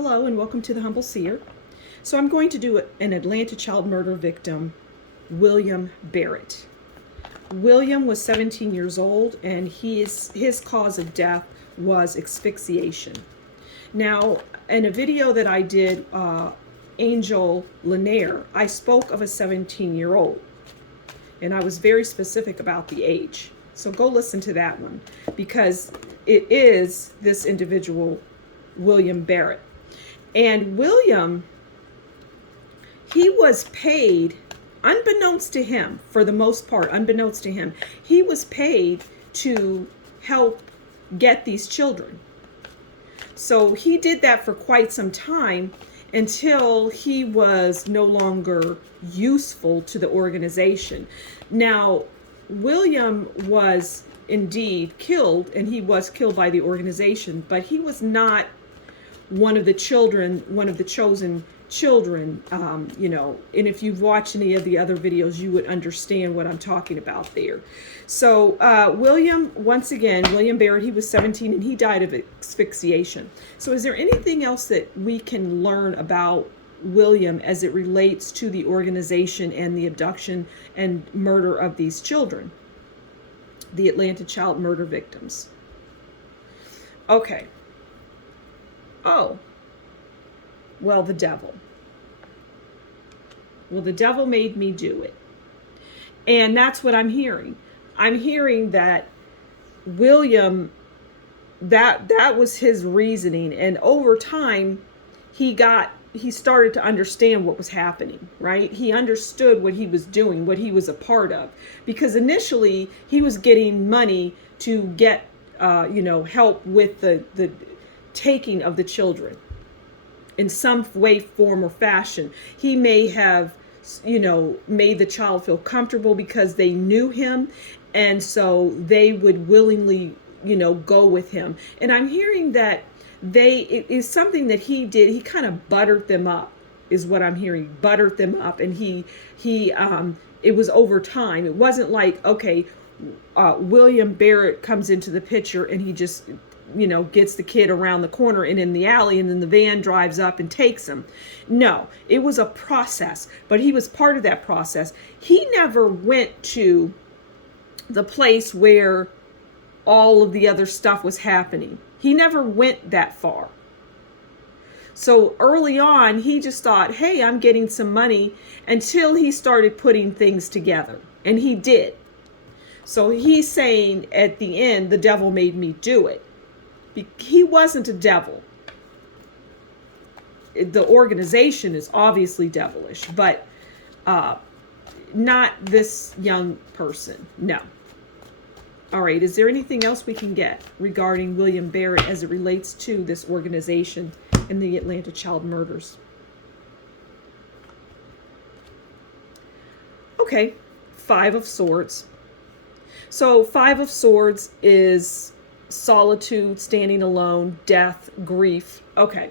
Hello and welcome to the Humble Seer. So I'm going to do an Atlanta child murder victim, William Barrett. William was 17 years old and his cause of death was asphyxiation. Now, in a video that I did, Angel Lanier, I spoke of a 17-year-old and I was very specific about the age. So go listen to that one because it is this individual, William Barrett. And William, he was paid, unbeknownst to him, for the most part, unbeknownst to him, he was paid to help get these children. So he did that for quite some time until he was no longer useful to the organization. Now, William was indeed killed, and he was killed by the organization, but he was not one of the children, one of the chosen children, and if you've watched any of the other videos, you would understand what I'm talking about there. So William Barrett, he was 17 and he died of asphyxiation. So is there anything else that we can learn about William as it relates to the organization and the abduction and murder of these children, the Atlanta child murder victims? Okay. Oh, well, the devil. Well, the devil made me do it. And that's what I'm hearing. I'm hearing that William, that was his reasoning. And over time, he started to understand what was happening, right? He understood what he was doing, what he was a part of. Because initially, he was getting money to get, help with the taking of the children in some way, form, or fashion. He may have, made the child feel comfortable because they knew him, and so they would willingly, go with him. And I'm hearing that it is something that he did. He kind of buttered them up, is what I'm hearing. Buttered them up, and it was over time. It wasn't like, okay, William Barrett comes into the picture and he just gets the kid around the corner and in the alley, and then the van drives up and takes him. No, it was a process, but he was part of that process. He never went to the place where all of the other stuff was happening. He never went that far. So early on, he just thought, hey, I'm getting some money, until he started putting things together, and he did. So he's saying at the end, the devil made me do it. He wasn't a devil. The organization is obviously devilish, but not this young person. No. All right. Is there anything else we can get regarding William Barrett as it relates to this organization and the Atlanta child murders? Okay. 5 of Swords. So 5 of Swords is solitude, standing alone, death, grief. Okay.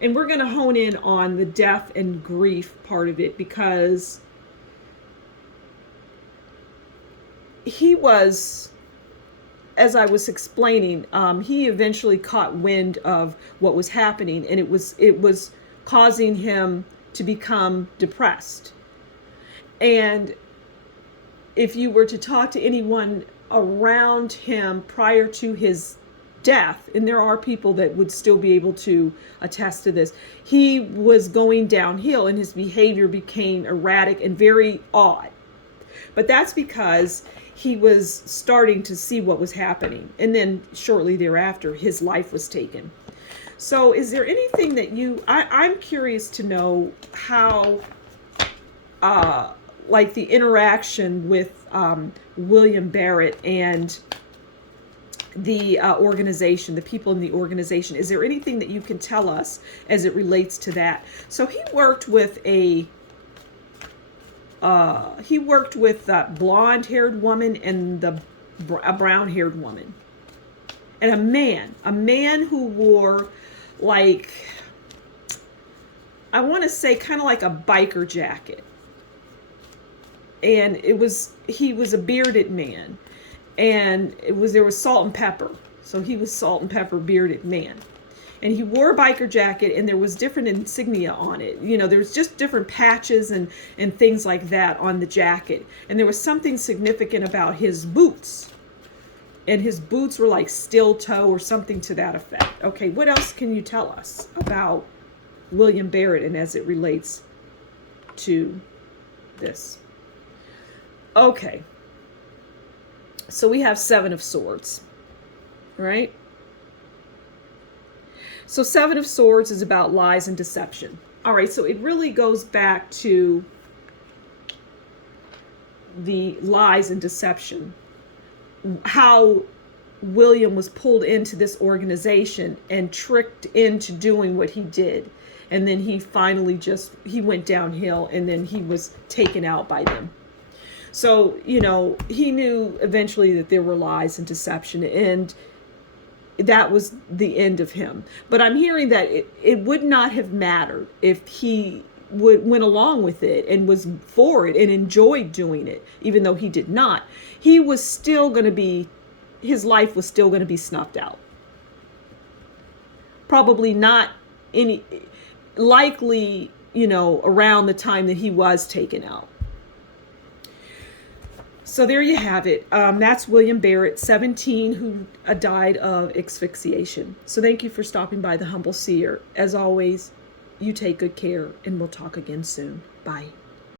And we're going to hone in on the death and grief part of it, because he was, as I was explaining, he eventually caught wind of what was happening, and it was causing him to become depressed. And if you were to talk to anyone around him prior to his death, and there are people that would still be able to attest to this, he was going downhill and his behavior became erratic and very odd. But that's because he was starting to see what was happening, and then shortly thereafter his life was taken. So is there anything that I'm curious to know how like the interaction with William Barrett and the organization, the people in the organization. Is there anything that you can tell us as it relates to that? So he worked with a blonde-haired woman and a brown-haired woman, and a man who wore, like, I want to say kind of like a biker jacket. And he was a bearded man, and there was salt and pepper. So he was salt and pepper bearded man. and he wore a biker jacket, and there was different insignia on it. You know, there was just different patches and things like that on the jacket. And there was something significant about his boots. And his boots were like steel toe or something to that effect. Okay, what else can you tell us about William Barrett and as it relates to this? Okay. So we have 7 of Swords, right? So 7 of Swords is about lies and deception. All right, so it really goes back to the lies and deception. How William was pulled into this organization and tricked into doing what he did. And then he finally he went downhill, and then he was taken out by them. So, you know, he knew eventually that there were lies and deception, and that was the end of him. But I'm hearing that it would not have mattered if he went along with it and was for it and enjoyed doing it, even though he did not. He was still going to be, his life was still going to be snuffed out. Probably not likely, you know, around the time that he was taken out. So there you have it. That's William Barrett, 17, who died of asphyxiation. So thank you for stopping by the Humble Seer. As always, you take good care, and we'll talk again soon. Bye.